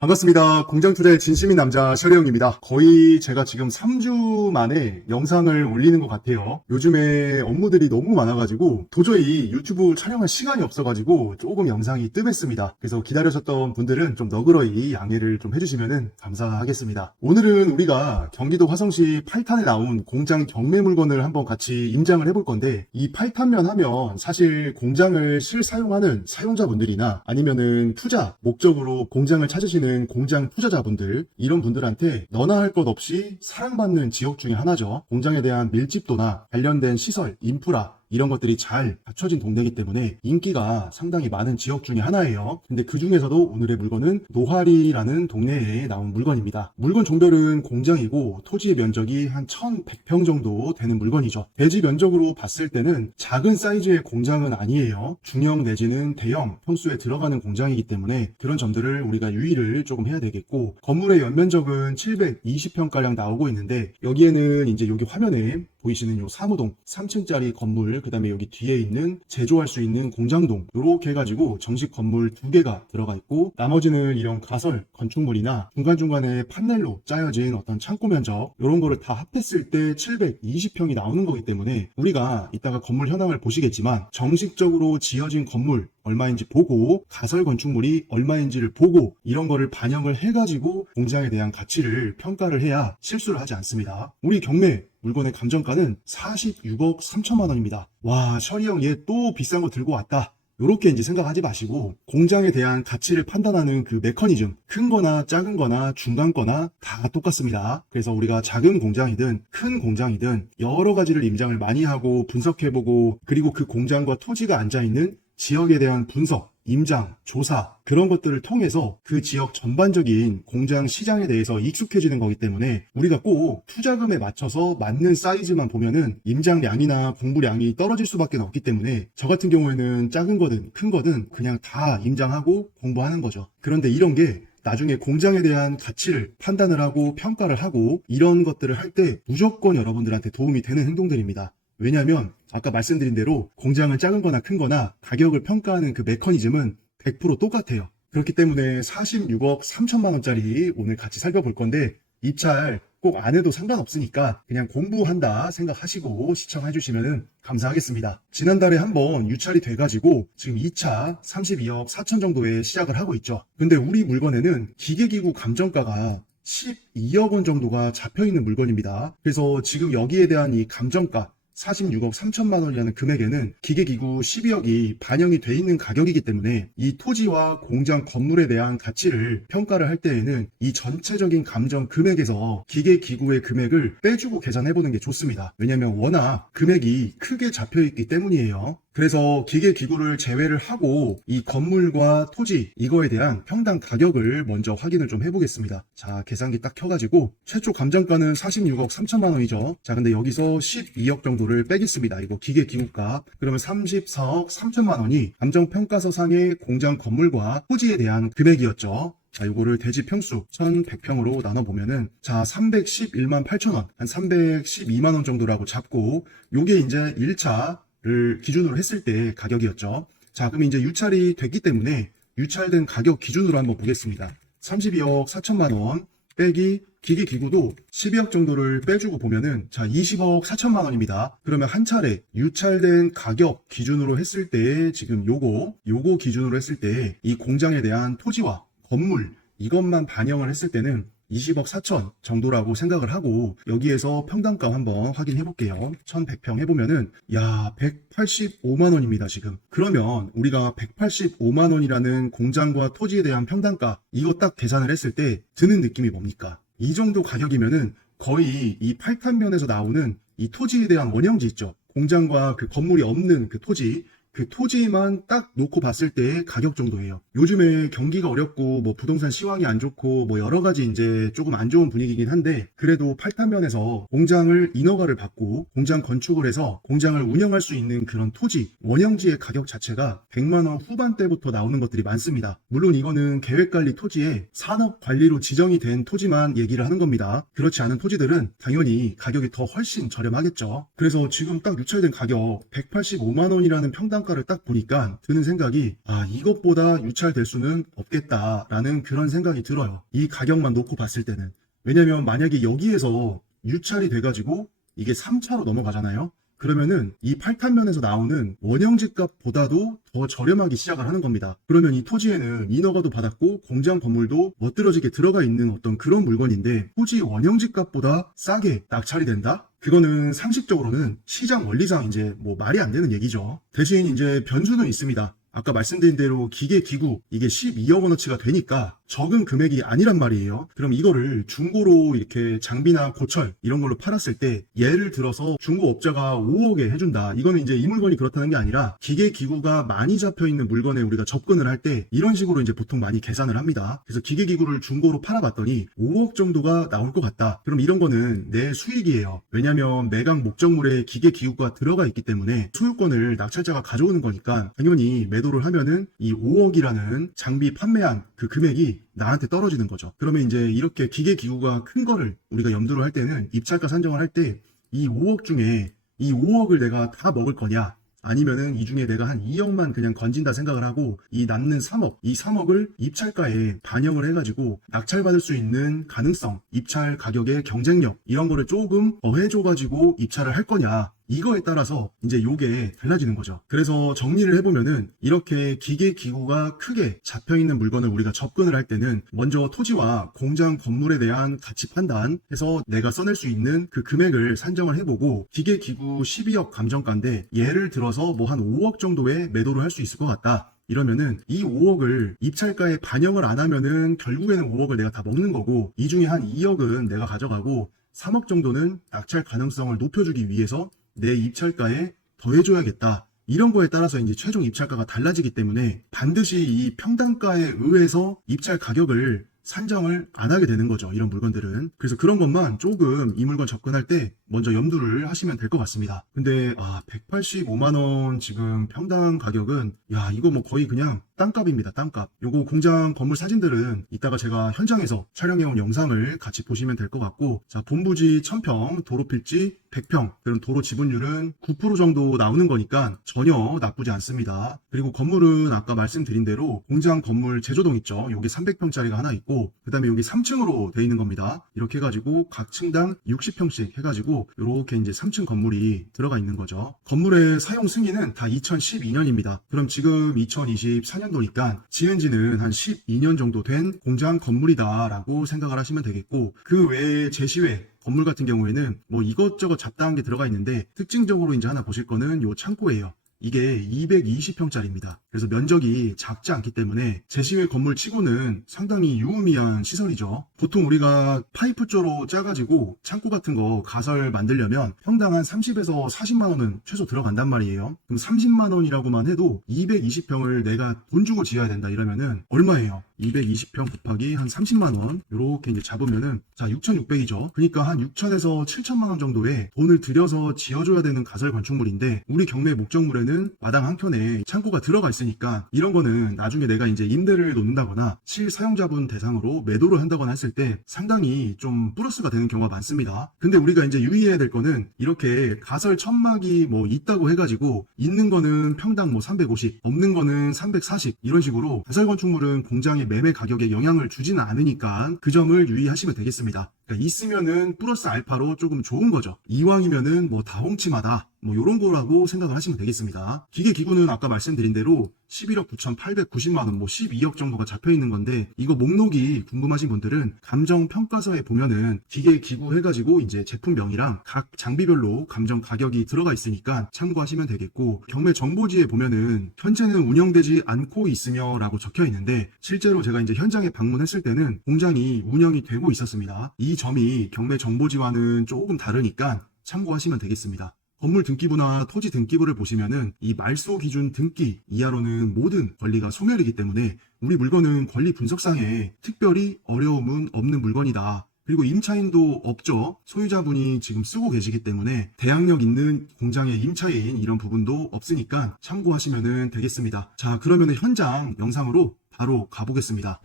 반갑습니다. 공장투자의 진심인 남자 셔리형입니다. 거의 제가 지금 3주 만에 영상을 올리는 것 같아요. 요즘에 업무들이 너무 많아가지고 도저히 유튜브 촬영할 시간이 없어가지고 조금 영상이 뜸했습니다. 그래서 기다려셨던 분들은 좀 너그러이 양해를 좀 해주시면 감사하겠습니다. 오늘은 우리가 경기도 화성시 8탄에 나온 공장 경매 물건을 한번 같이 임장을 해볼 건데, 이 8탄면 하면 사실 공장을 실사용하는 사용자분들이나 아니면은 투자 목적으로 공장을 찾으시는 공장 투자자분들, 이런 분들한테 너나 할 것 없이 사랑받는 지역 중에 하나죠. 공장에 대한 밀집도나 관련된 시설, 인프라 이런 것들이 잘 갖춰진 동네이기 때문에 인기가 상당히 많은 지역 중에 하나예요. 근데 그 중에서도 오늘의 물건은 노하리라는 동네에 나온 물건입니다. 물건 종별은 공장이고 토지의 면적이 한 1100평 정도 되는 물건이죠. 대지 면적으로 봤을 때는 작은 사이즈의 공장은 아니에요. 중형 내지는 대형 평수에 들어가는 공장이기 때문에 그런 점들을 우리가 유의를 조금 해야 되겠고, 건물의 연면적은 720평가량 나오고 있는데, 여기에는 이제 여기 화면에 보이시는 요 사무동 3층짜리 건물, 그 다음에 여기 뒤에 있는 제조할 수 있는 공장동, 요렇게 해가지고 정식 건물 2개가 들어가 있고, 나머지는 이런 가설 건축물이나 중간중간에 판넬로 짜여진 어떤 창고 면적, 요런 거를 다 합했을 때 720평이 나오는 거기 때문에 우리가 이따가 건물 현황을 보시겠지만 정식적으로 지어진 건물 얼마인지 보고, 가설 건축물이 얼마인지를 보고, 이런 거를 반영을 해가지고 공장에 대한 가치를 평가를 해야 실수를 하지 않습니다. 우리 경매 물건의 감정가는 46억 3천만 원입니다. 와, 셔리형 얘 또 비싼 거 들고 왔다, 요렇게 이제 생각하지 마시고, 공장에 대한 가치를 판단하는 그 메커니즘, 큰 거나 작은 거나 중간 거나 다 똑같습니다. 그래서 우리가 작은 공장이든 큰 공장이든 여러 가지를 임장을 많이 하고 분석해보고, 그리고 그 공장과 토지가 앉아있는 지역에 대한 분석, 임장, 조사, 그런 것들을 통해서 그 지역 전반적인 공장 시장에 대해서 익숙해지는 거기 때문에 우리가 꼭 투자금에 맞춰서 맞는 사이즈만 보면은 임장량이나 공부량이 떨어질 수밖에 없기 때문에, 저 같은 경우에는 작은 거든 큰 거든 그냥 다 임장하고 공부하는 거죠. 그런데 이런 게 나중에 공장에 대한 가치를 판단을 하고 평가를 하고, 이런 것들을 할 때 무조건 여러분들한테 도움이 되는 행동들입니다. 왜냐하면 아까 말씀드린 대로 공장은 작은 거나 큰 거나 가격을 평가하는 그 메커니즘은 100% 똑같아요. 그렇기 때문에 46억 3천만 원짜리 오늘 같이 살펴볼 건데, 입찰 꼭 안 해도 상관없으니까 그냥 공부한다 생각하시고 시청해 주시면 감사하겠습니다. 지난달에 한번 유찰이 돼가지고 지금 2차 32억 4천 정도에 시작을 하고 있죠. 근데 우리 물건에는 기계기구 감정가가 12억 원 정도가 잡혀있는 물건입니다. 그래서 지금 여기에 대한 이 감정가 46억 3천만 원이라는 금액에는 기계기구 12억이 반영이 돼 있는 가격이기 때문에 이 토지와 공장 건물에 대한 가치를 평가를 할 때에는 이 전체적인 감정 금액에서 기계기구의 금액을 빼주고 계산해보는 게 좋습니다. 왜냐하면 워낙 금액이 크게 잡혀있기 때문이에요. 그래서 기계기구를 제외를 하고 이 건물과 토지, 이거에 대한 평당 가격을 먼저 확인을 좀 해보겠습니다. 자, 계산기 딱 켜가지고 최초 감정가는 46억 3천만 원이죠. 자, 근데 여기서 12억 정도를 빼겠습니다. 이거 기계기구값. 그러면 34억 3천만 원이 감정평가서상의 공장 건물과 토지에 대한 금액이었죠. 자, 요거를 대지 평수 1100평으로 나눠보면은, 자, 311만 8천 원, 한 312만 원 정도라고 잡고, 요게 이제 1차를 기준으로 했을 때 가격이었죠. 자, 그럼 이제 유찰이 됐기 때문에 유찰된 가격 기준으로 한번 보겠습니다. 32억 4천만 원 빼기 기계기구도 12억 정도를 빼주고 보면은, 자, 20억 4천만 원입니다. 그러면 한 차례 유찰된 가격 기준으로 했을 때, 지금 요거 기준으로 했을 때 이 공장에 대한 토지와 건물, 이것만 반영을 했을 때는 20억 4천 정도라고 생각을 하고, 여기에서 평당가 한번 확인해 볼게요. 1100평 해보면은, 야, 185만 원입니다, 지금. 그러면 우리가 185만 원이라는 공장과 토지에 대한 평당가, 이거 딱 계산을 했을 때 드는 느낌이 뭡니까? 이 정도 가격이면은 거의 이 8탄면에서 나오는 이 토지에 대한 원형지 있죠. 공장과 그 건물이 없는 그 토지, 그 토지만 딱 놓고 봤을 때의 가격 정도예요. 요즘에 경기가 어렵고 뭐 부동산 시황이 안 좋고 뭐 여러 가지 이제 조금 안 좋은 분위기긴 한데, 그래도 8탄면에서 공장을 인허가를 받고 공장 건축을 해서 공장을 운영할 수 있는 그런 토지, 원형지의 가격 자체가 100만 원 후반대부터 나오는 것들이 많습니다. 물론 이거는 계획관리 토지에 산업관리로 지정이 된 토지만 얘기를 하는 겁니다. 그렇지 않은 토지들은 당연히 가격이 더 훨씬 저렴하겠죠. 그래서 지금 딱 유찰된 가격 185만 원이라는 평당 평당가를 딱 보니까 드는 생각이, 이것보다 유찰될 수는 없겠다라는 그런 생각이 들어요. 이 가격만 놓고 봤을 때는. 왜냐면 만약에 여기에서 유찰이 돼가지고 이게 3차로 넘어가잖아요. 그러면은 이 8탄면에서 나오는 원형지 값보다도 더 저렴하게 시작을 하는 겁니다. 그러면 이 토지에는 인허가도 받았고 공장 건물도 멋들어지게 들어가 있는 어떤 그런 물건인데 토지 원형지 값보다 싸게 낙찰이 된다? 그거는 상식적으로는 시장 원리상 이제 뭐 말이 안 되는 얘기죠. 대신 이제 변수는 있습니다. 아까 말씀드린 대로 기계기구 이게 12억 원어치가 되니까 적은 금액이 아니란 말이에요. 그럼 이거를 중고로 이렇게 장비나 고철 이런 걸로 팔았을 때 예를 들어서 중고업자가 5억에 해준다. 이거는 이제 이 물건이 그렇다는 게 아니라 기계기구가 많이 잡혀있는 물건에 우리가 접근을 할 때 이런 식으로 이제 보통 많이 계산을 합니다. 그래서 기계기구를 중고로 팔아봤더니 5억 정도가 나올 것 같다. 그럼 이런 거는 내 수익이에요. 왜냐면 매각 목적물에 기계기구가 들어가 있기 때문에 소유권을 낙찰자가 가져오는 거니까 당연히 매도를 하면은 이 5억이라는 장비 판매한 그 금액이 나한테 떨어지는 거죠. 그러면 이제 이렇게 기계기구가 큰 거를 우리가 염두를 할 때는 입찰가 산정을 할 때 이 5억 중에 이 5억을 내가 다 먹을 거냐 아니면은 이 중에 내가 한 2억만 그냥 건진다 생각을 하고 이 남는 3억, 이 3억을 입찰가에 반영을 해가지고 낙찰받을 수 있는 가능성, 입찰 가격의 경쟁력 이런 거를 조금 더해줘가지고 입찰을 할 거냐 이거에 따라서 이제 요게 달라지는 거죠. 그래서 정리를 해보면은 이렇게 기계기구가 크게 잡혀있는 물건을 우리가 접근을 할 때는 먼저 토지와 공장 건물에 대한 가치 판단해서 내가 써낼 수 있는 그 금액을 산정을 해보고 기계기구 12억 감정가인데 예를 들어서 뭐 한 5억 정도의 매도를 할 수 있을 것 같다. 이러면은 이 5억을 입찰가에 반영을 안 하면은 결국에는 5억을 내가 다 먹는 거고 이 중에 한 2억은 내가 가져가고 3억 정도는 낙찰 가능성을 높여주기 위해서 내 입찰가에 더해줘야겠다. 이런 거에 따라서 이제 최종 입찰가가 달라지기 때문에 반드시 이 평당가에 의해서 입찰 가격을 산정을 안 하게 되는 거죠. 이런 물건들은. 그래서 그런 것만 조금 이 물건 접근할 때 먼저 염두를 하시면 될 것 같습니다. 근데 185만원 지금 평당 가격은 이거 뭐 거의 그냥 땅값입니다. 땅값. 요거 공장 건물 사진들은 이따가 제가 현장에서 촬영해온 영상을 같이 보시면 될 것 같고 자 본부지 1000평, 도로 필지 100평 그럼 도로 지분율은 9% 정도 나오는 거니까 전혀 나쁘지 않습니다. 그리고 건물은 아까 말씀드린 대로 공장 건물 제조동 있죠. 여기 300평짜리가 하나 있고 그 다음에 여기 3층으로 돼 있는 겁니다. 이렇게 해가지고 각 층당 60평씩 해가지고 이렇게 이제 3층 건물이 들어가 있는 거죠. 건물의 사용 승인은 다 2012년입니다. 그럼 지금 2024년도니까 지은 지는 한 12년 정도 된 공장 건물이다라고 생각을 하시면 되겠고 그 외에 제시외 건물 같은 경우에는 뭐 이것저것 잡다한 게 들어가 있는데 특징적으로 이제 하나 보실 거는 요 창고예요. 이게 220평짜리입니다. 그래서 면적이 작지 않기 때문에 제시외 건물 치고는 상당히 유의미한 시설이죠. 보통 우리가 파이프조로 짜가지고 창고 같은 거 가설 만들려면 평당 한 30에서 40만원은 최소 들어간단 말이에요. 그럼 30만원이라고만 해도 220평을 내가 돈 주고 지어야 된다 이러면은 얼마예요? 220평 곱하기 한 30만원 이렇게 이제 잡으면은 자 6,600이죠. 그러니까 한 6천에서 7천만원 정도의 돈을 들여서 지어줘야 되는 가설 건축물인데 우리 경매 목적물에는 마당 한켠에 창고가 들어가 있으니까 이런 거는 나중에 내가 이제 임대를 놓는다거나 실사용자분 대상으로 매도를 한다거나 했을 때 상당히 좀 플러스가 되는 경우가 많습니다. 근데 우리가 이제 유의해야 될 거는 이렇게 가설 천막이 뭐 있다고 해가지고 있는 거는 평당 뭐 350 없는 거는 340 이런 식으로 가설 건축물은 공장의 매매 가격에 영향을 주지는 않으니까 그 점을 유의하시면 되겠습니다. 그러니까 있으면은 플러스 알파로 조금 좋은 거죠. 이왕이면은 뭐 다홍치마다 뭐 요런 거라고 생각을 하시면 되겠습니다. 기계기구는 아까 말씀드린 대로 11억 9,890만원 뭐 12억 정도가 잡혀있는 건데 이거 목록이 궁금하신 분들은 감정평가서에 보면은 기계기구 해가지고 이제 제품명이랑 각 장비별로 감정 가격이 들어가 있으니까 참고하시면 되겠고 경매 정보지에 보면은 현재는 운영되지 않고 있으며 라고 적혀 있는데 실제로 제가 이제 현장에 방문했을 때는 공장이 운영이 되고 있었습니다. 이 점이 경매 정보지와는 조금 다르니까 참고하시면 되겠습니다. 건물 등기부나 토지 등기부를 보시면은 이 말소 기준 등기 이하로는 모든 권리가 소멸이기 때문에 우리 물건은 권리 분석상에 특별히 어려움은 없는 물건이다. 그리고 임차인도 없죠. 소유자분이 지금 쓰고 계시기 때문에 대항력 있는 공장의 임차인 이런 부분도 없으니까 참고하시면 되겠습니다. 자, 그러면 현장 영상으로 바로 가보겠습니다.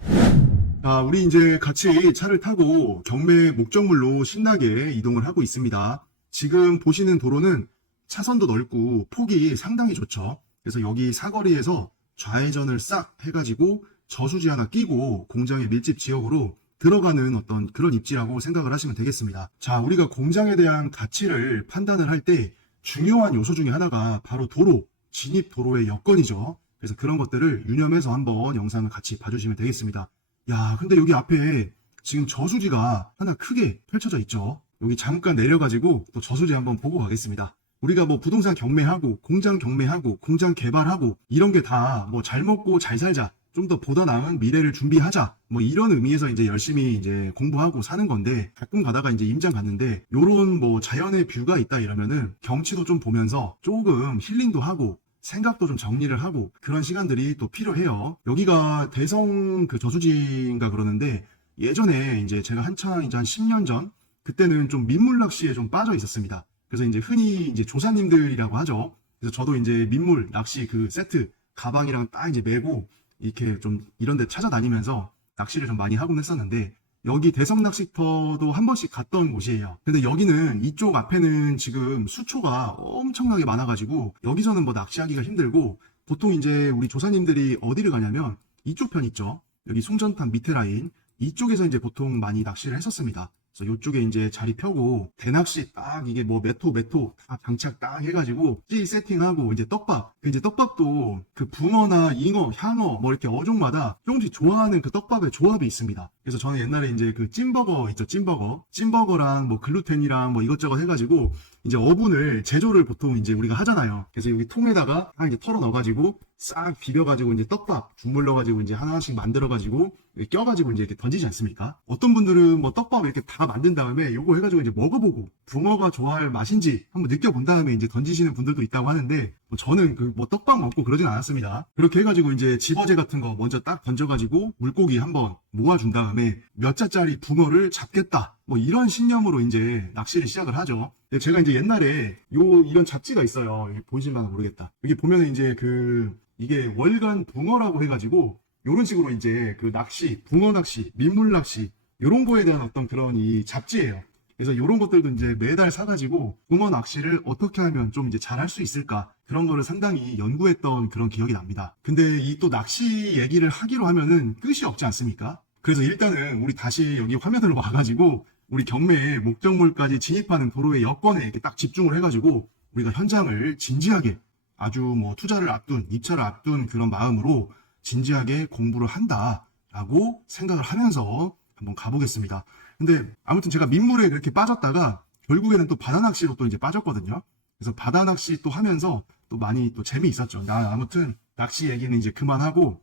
자, 우리 이제 같이 차를 타고 경매 목적물로 신나게 이동을 하고 있습니다. 지금 보시는 도로는 차선도 넓고 폭이 상당히 좋죠. 그래서 여기 사거리에서 좌회전을 싹 해가지고 저수지 하나 끼고 공장의 밀집 지역으로 들어가는 어떤 그런 입지라고 생각을 하시면 되겠습니다. 자, 우리가 공장에 대한 가치를 판단을 할 때 중요한 요소 중에 하나가 바로 도로, 진입 도로의 여건이죠. 그래서 그런 것들을 유념해서 한번 영상을 같이 봐주시면 되겠습니다. 야, 근데 여기 앞에 지금 저수지가 하나 크게 펼쳐져 있죠. 여기 잠깐 내려가지고 또 저수지 한번 보고 가겠습니다. 우리가 뭐 부동산 경매하고 공장 경매하고 공장 개발하고 이런 게 다 뭐 잘 먹고 잘 살자, 좀 더 보다 나은 미래를 준비하자, 뭐 이런 의미에서 이제 열심히 이제 공부하고 사는 건데, 가끔 가다가 이제 임장 갔는데 요런 뭐 자연의 뷰가 있다 이러면은 경치도 좀 보면서 조금 힐링도 하고 생각도 좀 정리를 하고 그런 시간들이 또 필요해요. 여기가 대성 그 저수지인가 그러는데, 예전에 이제 제가 한창 이제 한 10년 전 그때는 좀 민물 낚시에 좀 빠져 있었습니다. 그래서 이제 흔히 이제 조사님들이라고 하죠. 그래서 저도 이제 민물 낚시 그 세트 가방이랑 딱 이제 메고 이렇게 좀 이런 데 찾아다니면서 낚시를 좀 많이 하곤 했었는데, 여기 대성 낚시터도 한 번씩 갔던 곳이에요. 근데 여기는 이쪽 앞에는 지금 수초가 엄청나게 많아가지고 여기서는 뭐 낚시하기가 힘들고, 보통 이제 우리 조사님들이 어디를 가냐면 이쪽 편 있죠. 여기 송전탄 밑에 라인 이쪽에서 이제 보통 많이 낚시를 했었습니다. 그래서 이쪽에 이제 자리 펴고 대낚시 딱 이게 뭐 메토 다 장착 딱 해가지고 찌 세팅하고 이제 떡밥, 이제 떡밥도 그 붕어나 잉어, 향어 뭐 이렇게 어종마다 조금씩 좋아하는 그 떡밥의 조합이 있습니다. 그래서 저는 옛날에 이제 그 찜버거 있죠, 찜버거랑 뭐 글루텐이랑 뭐 이것저것 해가지고 이제 어분을 제조를 보통 이제 우리가 하잖아요. 그래서 여기 통에다가 이제 털어 넣어가지고 싹 비벼가지고 이제 떡밥 주물 넣어가지고 이제 하나씩 만들어가지고 껴가지고 이제 이렇게 던지지 않습니까? 어떤 분들은 뭐 떡밥 이렇게 다 만든 다음에 요거 해가지고 이제 먹어보고 붕어가 좋아할 맛인지 한번 느껴본 다음에 이제 던지시는 분들도 있다고 하는데, 뭐 저는 그 뭐 떡밥 먹고 그러진 않았습니다. 그렇게 해가지고 이제 집어제 같은 거 먼저 딱 던져가지고 물고기 한번 모아준 다음에 몇 자짜리 붕어를 잡겠다, 뭐 이런 신념으로 이제 낚시를 시작을 하죠. 근데 제가 이제 옛날에 이런 잡지가 있어요. 여기 보이실려나 모르겠다. 여기 보면은 이제 이게 월간 붕어라고 해가지고 요런 식으로 이제 그 낚시, 붕어 낚시, 민물 낚시 요런 거에 대한 어떤 그런 이 잡지예요. 그래서 요런 것들도 이제 매달 사가지고 붕어 낚시를 어떻게 하면 좀 이제 잘할 수 있을까, 그런 거를 상당히 연구했던 그런 기억이 납니다. 근데 이 또 낚시 얘기를 하기로 하면은 끝이 없지 않습니까? 그래서 일단은 우리 다시 여기 화면으로 와가지고 우리 경매의 목적물까지 진입하는 도로의 여건에 이렇게 딱 집중을 해가지고 우리가 현장을 진지하게, 아주 뭐 투자를 앞둔, 입찰을 앞둔 그런 마음으로 진지하게 공부를 한다라고 생각을 하면서 한번 가보겠습니다. 근데 아무튼 제가 민물에 그렇게 빠졌다가 결국에는 또 바다 낚시로 또 이제 빠졌거든요. 그래서 바다 낚시 또 하면서 또 많이 또 재미있었죠. 아무튼 낚시 얘기는 이제 그만하고,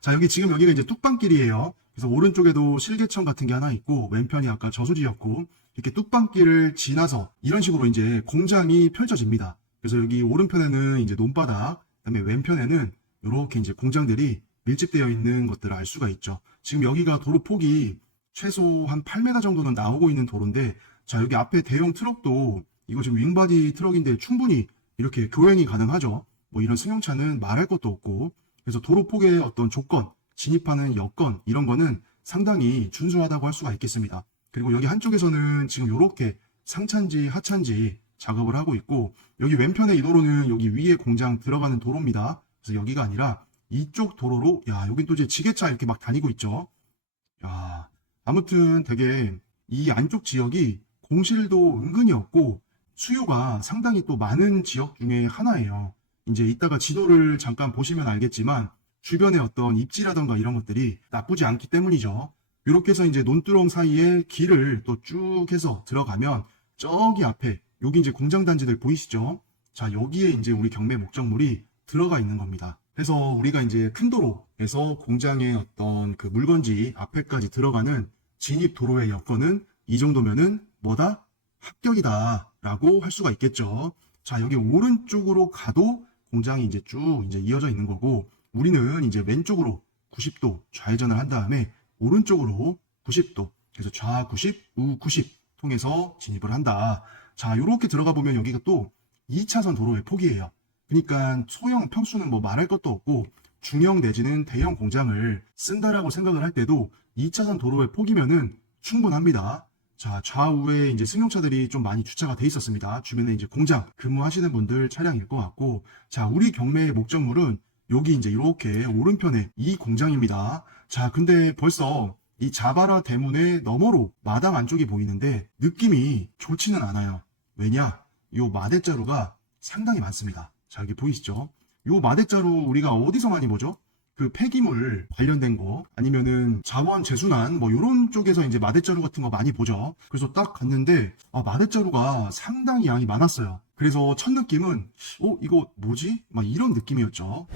자, 지금 여기가 이제 뚝방길이에요. 그래서 오른쪽에도 실개천 같은 게 하나 있고 왼편이 아까 저수지였고, 이렇게 뚝방길을 지나서 이런 식으로 이제 공장이 펼쳐집니다. 그래서 여기 오른편에는 이제 논바닥, 그다음에 왼편에는 이렇게 이제 공장들이 밀집되어 있는 것들을 알 수가 있죠. 지금 여기가 도로 폭이 최소 한 8m 정도는 나오고 있는 도로인데, 자, 여기 앞에 대형 트럭도 이거 지금 윙바디 트럭인데 충분히 이렇게 교행이 가능하죠. 뭐 이런 승용차는 말할 것도 없고, 그래서 도로 폭의 어떤 조건, 진입하는 여건 이런 거는 상당히 준수하다고 할 수가 있겠습니다. 그리고 여기 한쪽에서는 지금 이렇게 상차인지 하차인지 작업을 하고 있고, 여기 왼편의 이 도로는 여기 위에 공장 들어가는 도로입니다. 그래서 여기가 아니라 이쪽 도로로, 야, 여긴 또 이제 지게차 이렇게 막 다니고 있죠. 야, 아무튼 되게 이 안쪽 지역이 공실도 은근히 없고 수요가 상당히 또 많은 지역 중에 하나예요. 이제 이따가 지도를 잠깐 보시면 알겠지만 주변의 어떤 입지라던가 이런 것들이 나쁘지 않기 때문이죠. 이렇게 해서 이제 논두렁 사이에 길을 또 쭉 해서 들어가면 저기 앞에 여기 이제 공장 단지들 보이시죠? 자, 여기에 이제 우리 경매 목적물이 들어가 있는 겁니다. 그래서 우리가 이제 큰 도로에서 공장의 어떤 그 물건지 앞에까지 들어가는 진입 도로의 여건은 이 정도면은 뭐다? 합격이다 라고 할 수가 있겠죠. 자, 여기 오른쪽으로 가도 공장이 이제 쭉 이제 이어져 있는 거고, 우리는 이제 왼쪽으로 90도 좌회전을 한 다음에 오른쪽으로 90도, 그래서 좌 90, 우 90 통해서 진입을 한다. 자, 요렇게 들어가 보면 여기가 또 2차선 도로의 폭이에요. 그러니까 소형 평수는 뭐 말할 것도 없고 중형 내지는 대형 공장을 쓴다라고 생각을 할 때도 2차선 도로의 폭이면은 충분합니다. 자, 좌우에 이제 승용차들이 좀 많이 주차가 돼 있었습니다. 주변에 이제 공장 근무하시는 분들 차량일 것 같고, 자, 우리 경매의 목적물은 여기 이제 이렇게 오른편에 이 공장입니다. 자, 근데 벌써 이 자바라 대문의 너머로 마당 안쪽이 보이는데 느낌이 좋지는 않아요. 왜냐? 요 마대자루가 상당히 많습니다. 자, 여기 보이시죠? 요 마대자루 우리가 어디서 많이 보죠? 그 폐기물 관련된 거 아니면은 자원 재순환 뭐 이런 쪽에서 이제 마대자루 같은 거 많이 보죠. 그래서 딱 갔는데 마대자루가 상당히 양이 많았어요. 그래서 첫 느낌은 이거 뭐지? 막 이런 느낌이었죠.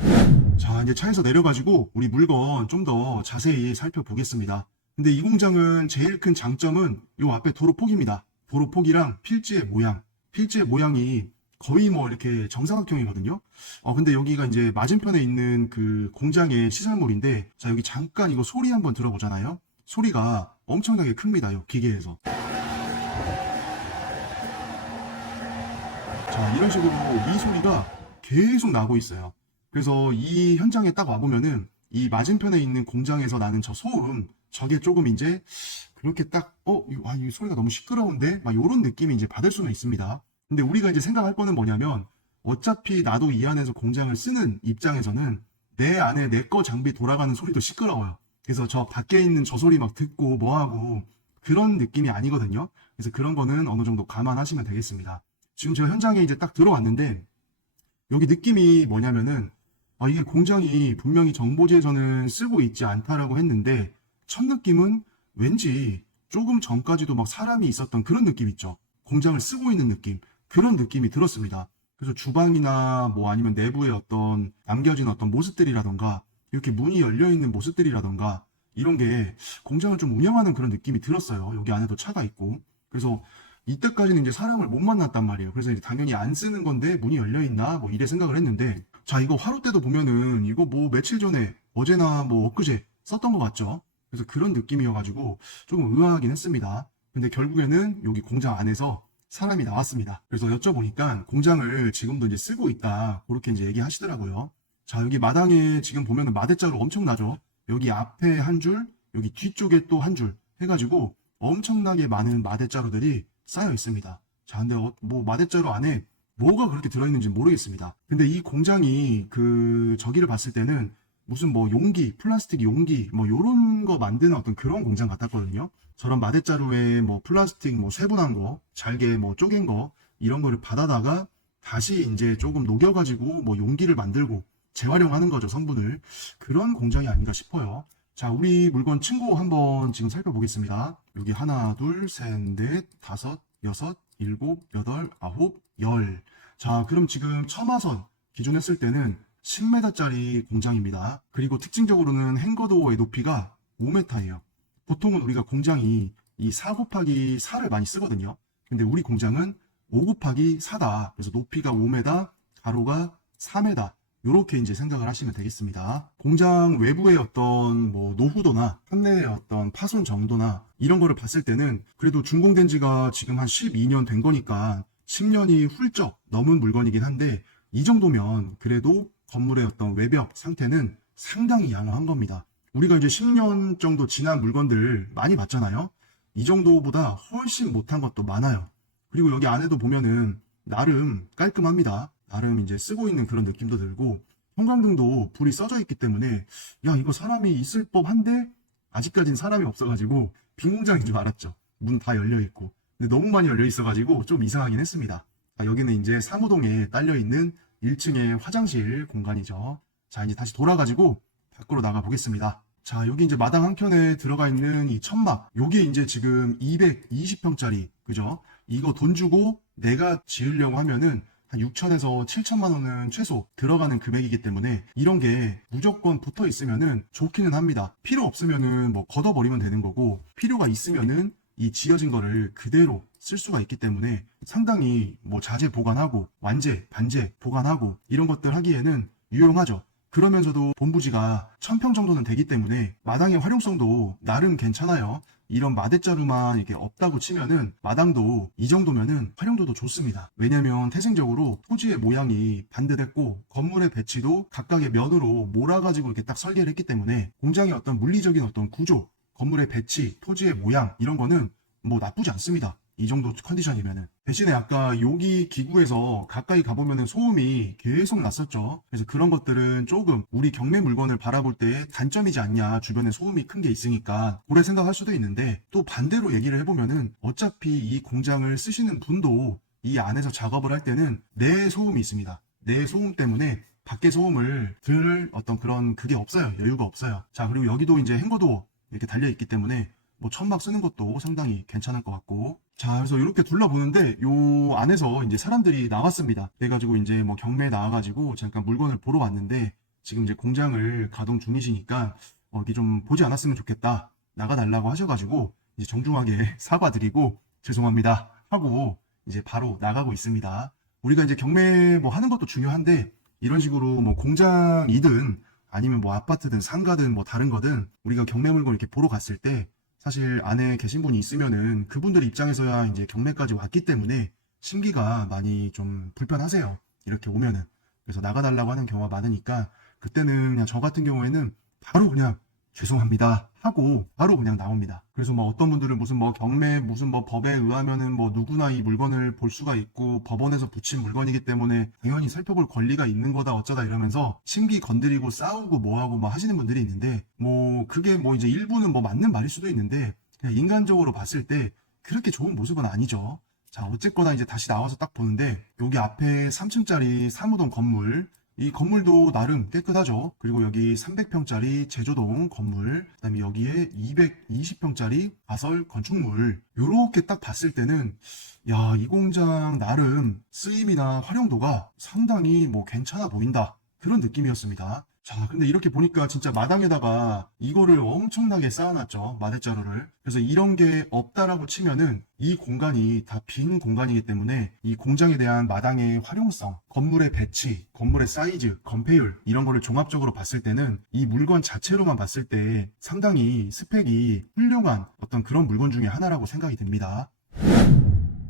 자, 이제 차에서 내려가지고 우리 물건 좀 더 자세히 살펴보겠습니다. 근데 이 공장은 제일 큰 장점은 요 앞에 도로폭입니다. 도로폭이랑 필지의 모양. 필지의 모양이 거의 뭐 이렇게 정사각형이거든요. 근데 여기가 이제 맞은편에 있는 그 공장의 시설물인데, 자, 여기 잠깐 이거 소리 한번 들어보잖아요. 소리가 엄청나게 큽니다. 요 기계에서. 자, 이런 식으로 이 소리가 계속 나고 있어요. 그래서 이 현장에 딱 와보면은 이 맞은편에 있는 공장에서 나는 저 소음, 저게 조금 이제 그렇게 딱, 이 소리가 너무 시끄러운데? 막 이런 느낌이 이제 받을 수는 있습니다. 근데 우리가 이제 생각할 거는 뭐냐면 어차피 나도 이 안에서 공장을 쓰는 입장에서는 내 안에 내 거 장비 돌아가는 소리도 시끄러워요. 그래서 저 밖에 있는 저 소리 막 듣고 뭐하고 그런 느낌이 아니거든요. 그래서 그런 거는 어느 정도 감안하시면 되겠습니다. 지금 제가 현장에 이제 딱 들어왔는데 여기 느낌이 뭐냐면은 이게 공장이 분명히 정보지에서는 쓰고 있지 않다라고 했는데 첫 느낌은 왠지 조금 전까지도 막 사람이 있었던 그런 느낌 있죠. 공장을 쓰고 있는 느낌. 그런 느낌이 들었습니다. 그래서 주방이나 뭐 아니면 내부의 어떤 남겨진 어떤 모습들이라던가 이렇게 문이 열려있는 모습들이라던가 이런 게 공장을 좀 운영하는 그런 느낌이 들었어요. 여기 안에도 차가 있고. 그래서 이때까지는 이제 사람을 못 만났단 말이에요. 그래서 이제 당연히 안 쓰는 건데 문이 열려있나 뭐 이래 생각을 했는데, 자, 이거 화로 때도 보면은 이거 뭐 며칠 전에 어제나 뭐 엊그제 썼던 것 같죠. 그래서 그런 느낌이어가지고 조금 의아하긴 했습니다. 근데 결국에는 여기 공장 안에서 사람이 나왔습니다. 그래서 여쭤보니까 공장을 지금도 이제 쓰고 있다. 그렇게 이제 얘기하시더라고요. 자, 여기 마당에 지금 보면은 마대자루 엄청나죠? 여기 앞에 한 줄, 여기 뒤쪽에 또 한 줄 해가지고 엄청나게 많은 마대자루들이 쌓여 있습니다. 자, 근데 뭐 마대자루 안에 뭐가 그렇게 들어있는지 모르겠습니다. 근데 이 공장이 저기를 봤을 때는 무슨 뭐 용기, 플라스틱 용기, 뭐 요런 거 만드는 어떤 그런 공장 같았거든요. 저런 마대자루에 뭐 플라스틱 뭐 세분한 거, 잘게 뭐 쪼갠 거, 이런 거를 받아다가 다시 이제 조금 녹여가지고 뭐 용기를 만들고 재활용하는 거죠, 성분을. 그런 공장이 아닌가 싶어요. 자, 우리 물건 층고 한번 지금 살펴보겠습니다. 여기 하나, 둘, 셋, 넷, 다섯, 여섯, 일곱, 여덟, 아홉, 열. 자, 그럼 지금 첨화선 기존 했을 때는 10m짜리 공장입니다. 그리고 특징적으로는 행거도어의 높이가 5m예요. 보통은 우리가 공장이 이 4 곱하기 4를 많이 쓰거든요. 근데 우리 공장은 5 곱하기 4다. 그래서 높이가 5m, 가로가 4m. 이렇게 이제 생각을 하시면 되겠습니다. 공장 외부의 어떤 뭐 노후도나 판넬의 어떤 파손 정도나 이런 거를 봤을 때는 그래도 준공된 지가 지금 한 12년 된 거니까 10년이 훌쩍 넘은 물건이긴 한데, 이 정도면 그래도 건물의 어떤 외벽 상태는 상당히 양호한 겁니다. 우리가 이제 10년 정도 지난 물건들 많이 봤잖아요. 이 정도보다 훨씬 못한 것도 많아요. 그리고 여기 안에도 보면은 나름 깔끔합니다. 나름 이제 쓰고 있는 그런 느낌도 들고, 형광등도 불이 써져 있기 때문에 야, 이거 사람이 있을 법한데 아직까진 사람이 없어가지고 빈 공장인 줄 알았죠. 문 다 열려 있고. 근데 너무 많이 열려 있어가지고 좀 이상하긴 했습니다. 자, 여기는 이제 사무동에 딸려 있는 1층의 화장실 공간이죠. 자, 이제 다시 돌아가지고 밖으로 나가 보겠습니다. 자, 여기 이제 마당 한켠에 들어가 있는 이 천막, 요게 이제 지금 220평짜리, 그죠? 이거 돈 주고 내가 지으려고 하면은 한 6천에서 7천만 원은 최소 들어가는 금액이기 때문에 이런 게 무조건 붙어 있으면은 좋기는 합니다. 필요 없으면은 뭐 걷어버리면 되는 거고, 필요가 있으면은 이 지어진 거를 그대로 쓸 수가 있기 때문에 상당히 뭐 자재 보관하고 완제, 반제 보관하고 이런 것들 하기에는 유용하죠. 그러면서도 본부지가 1000평 정도는 되기 때문에 마당의 활용성도 나름 괜찮아요. 이런 마대자루만 이게 없다고 치면은 마당도 이 정도면은 활용도도 좋습니다. 왜냐면 태생적으로 토지의 모양이 반대됐고 건물의 배치도 각각의 면으로 몰아가지고 이렇게 딱 설계를 했기 때문에 공장의 어떤 물리적인 어떤 구조, 건물의 배치, 토지의 모양 이런 거는 뭐 나쁘지 않습니다. 이 정도 컨디션이면은. 대신에 아까 여기 기구에서 가까이 가보면은 소음이 계속 났었죠. 그래서 그런 것들은 조금 우리 경매 물건을 바라볼 때 단점이지 않냐. 주변에 소음이 큰 게 있으니까 그래 생각할 수도 있는데, 또 반대로 얘기를 해보면은 어차피 이 공장을 쓰시는 분도 이 안에서 작업을 할 때는 내 소음이 있습니다. 내 소음 때문에 밖에 소음을 들을 어떤 그런 그게 없어요. 여유가 없어요. 자, 그리고 여기도 이제 행거도 이렇게 달려있기 때문에 뭐 천막 쓰는 것도 상당히 괜찮을 것 같고. 자, 그래서 이렇게 둘러보는데 요 안에서 이제 사람들이 나왔습니다. 그래가지고 이제 뭐 경매에 나와가지고 잠깐 물건을 보러 왔는데, 지금 이제 공장을 가동 중이시니까 어디 좀 보지 않았으면 좋겠다, 나가달라고 하셔가지고 이제 정중하게 사과드리고 죄송합니다 하고 이제 바로 나가고 있습니다. 우리가 이제 경매 뭐 하는 것도 중요한데, 이런 식으로 뭐 공장이든 아니면 뭐 아파트든 상가든 뭐 다른 거든 우리가 경매 물건 이렇게 보러 갔을 때 사실 안에 계신 분이 있으면은 그분들 입장에서야 이제 경매까지 왔기 때문에 심기가 많이 좀 불편하세요. 이렇게 오면은. 그래서 나가달라고 하는 경우가 많으니까 그때는 그냥 저 같은 경우에는 바로 그냥 죄송합니다 하고 바로 그냥 나옵니다. 그래서 뭐 어떤 분들은 무슨 뭐 경매 무슨 뭐 법에 의하면은 뭐 누구나 이 물건을 볼 수가 있고 법원에서 붙인 물건이기 때문에 당연히 살펴볼 권리가 있는 거다 어쩌다 이러면서 심기 건드리고 싸우고 뭐하고 뭐 하시는 분들이 있는데, 뭐 그게 뭐 이제 일부는 뭐 맞는 말일 수도 있는데 그냥 인간적으로 봤을 때 그렇게 좋은 모습은 아니죠. 자, 어쨌거나 이제 다시 나와서 딱 보는데 여기 앞에 3층짜리 사무동 건물, 이 건물도 나름 깨끗하죠. 그리고 여기 300평짜리 제조동 건물, 그다음에 여기에 220평짜리 가설 건축물, 요렇게 딱 봤을 때는 야, 이 공장 나름 쓰임이나 활용도가 상당히 뭐 괜찮아 보인다, 그런 느낌이었습니다. 자, 근데 이렇게 보니까 진짜 마당에다가 이거를 엄청나게 쌓아놨죠. 마대자루를. 그래서 이런 게 없다라고 치면은 이 공간이 다 빈 공간이기 때문에 이 공장에 대한 마당의 활용성, 건물의 배치, 건물의 사이즈, 건폐율, 이런 거를 종합적으로 봤을 때는 이 물건 자체로만 봤을 때 상당히 스펙이 훌륭한 어떤 그런 물건 중에 하나라고 생각이 듭니다.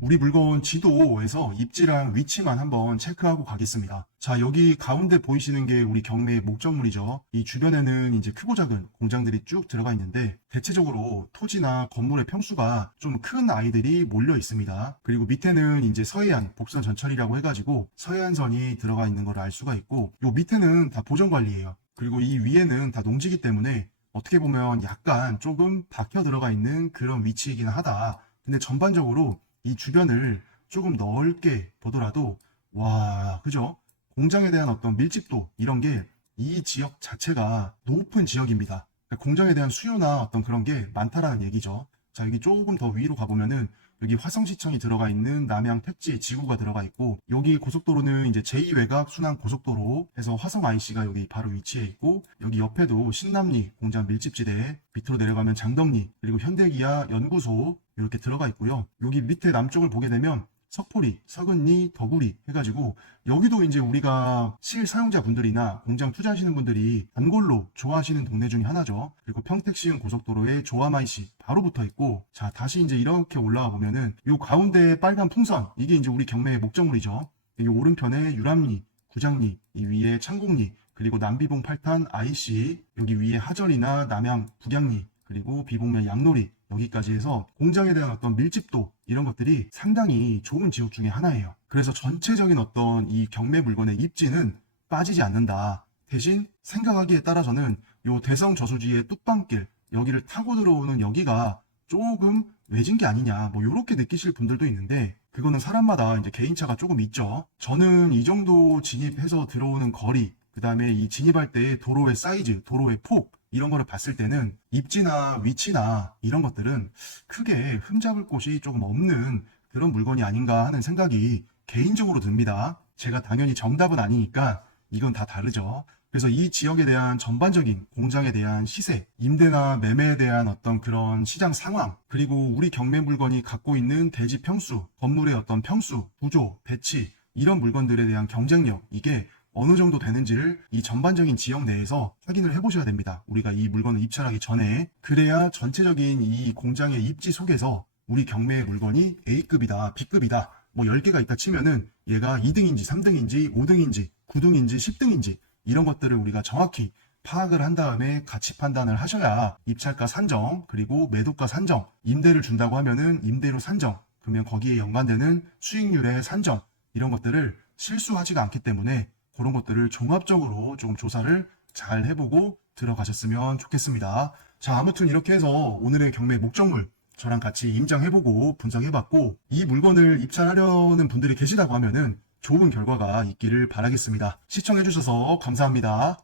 우리 물건 지도에서 입지랑 위치만 한번 체크하고 가겠습니다. 자, 여기 가운데 보이시는 게 우리 경매의 목적물이죠. 이 주변에는 이제 크고 작은 공장들이 쭉 들어가 있는데 대체적으로 토지나 건물의 평수가 좀 큰 아이들이 몰려 있습니다. 그리고 밑에는 이제 서해안 복선 전철이라고 해가지고 서해안선이 들어가 있는 걸 알 수가 있고, 요 밑에는 다 보전관리예요. 그리고 이 위에는 다 농지기 때문에 어떻게 보면 약간 조금 박혀 들어가 있는 그런 위치이긴 하다. 근데 전반적으로 이 주변을 조금 넓게 보더라도 와, 그죠? 공장에 대한 어떤 밀집도 이런 게 이 지역 자체가 높은 지역입니다. 그러니까 공장에 대한 수요나 어떤 그런 게 많다라는 얘기죠. 자, 여기 조금 더 위로 가보면은 여기 화성시청이 들어가 있는 남양 택지 지구가 들어가 있고, 여기 고속도로는 이제 제2외곽 순환 고속도로 해서 화성 IC가 여기 바로 위치해 있고, 여기 옆에도 신남리 공장 밀집지대, 밑으로 내려가면 장덕리, 그리고 현대기아 연구소 이렇게 들어가 있고요. 여기 밑에 남쪽을 보게 되면 석포리, 서근리, 덕우리 해가지고 여기도 이제 우리가 실사용자분들이나 공장 투자하시는 분들이 단골로 좋아하시는 동네 중에 하나죠. 그리고 평택시흥 고속도로에 조암IC 바로 붙어 있고, 자, 다시 이제 이렇게 올라와 보면은 요 가운데 빨간 풍선, 이게 이제 우리 경매의 목적물이죠. 여기 오른편에 유람리, 구장리, 이 위에 창곡리, 그리고 남비봉 8탄 IC, 여기 위에 하절이나 남양 북양리, 그리고 비봉면 양놀이, 여기까지 해서 공장에 대한 어떤 밀집도 이런 것들이 상당히 좋은 지역 중에 하나예요. 그래서 전체적인 어떤 이 경매 물건의 입지는 빠지지 않는다. 대신 생각하기에 따라서는 요 대성 저수지의 뚝방길, 여기를 타고 들어오는 여기가 조금 외진 게 아니냐, 뭐 요렇게 느끼실 분들도 있는데 그거는 사람마다 이제 개인차가 조금 있죠. 저는 이 정도 진입해서 들어오는 거리, 그 다음에 이 진입할 때 도로의 사이즈, 도로의 폭, 이런 거를 봤을 때는 입지나 위치나 이런 것들은 크게 흠잡을 곳이 조금 없는 그런 물건이 아닌가 하는 생각이 개인적으로 듭니다. 제가 당연히 정답은 아니니까 이건 다 다르죠. 그래서 이 지역에 대한 전반적인 공장에 대한 시세, 임대나 매매에 대한 어떤 그런 시장 상황, 그리고 우리 경매 물건이 갖고 있는 대지 평수, 건물의 어떤 평수, 구조, 배치, 이런 물건들에 대한 경쟁력, 이게 어느 정도 되는지를 이 전반적인 지역 내에서 확인을 해보셔야 됩니다. 우리가 이 물건을 입찰하기 전에. 그래야 전체적인 이 공장의 입지 속에서 우리 경매의 물건이 A급이다, B급이다, 뭐 10개가 있다 치면은 얘가 2등인지 3등인지 5등인지 9등인지 10등인지 이런 것들을 우리가 정확히 파악을 한 다음에 가치 판단을 하셔야 입찰가 산정, 그리고 매도가 산정, 임대를 준다고 하면은 임대료 산정, 그러면 거기에 연관되는 수익률의 산정, 이런 것들을 실수하지가 않기 때문에 그런 것들을 종합적으로 좀 조사를 잘 해보고 들어가셨으면 좋겠습니다. 자, 아무튼 이렇게 해서 오늘의 경매 목적물 저랑 같이 임장해보고 분석해봤고, 이 물건을 입찰하려는 분들이 계시다고 하면은 좋은 결과가 있기를 바라겠습니다. 시청해주셔서 감사합니다.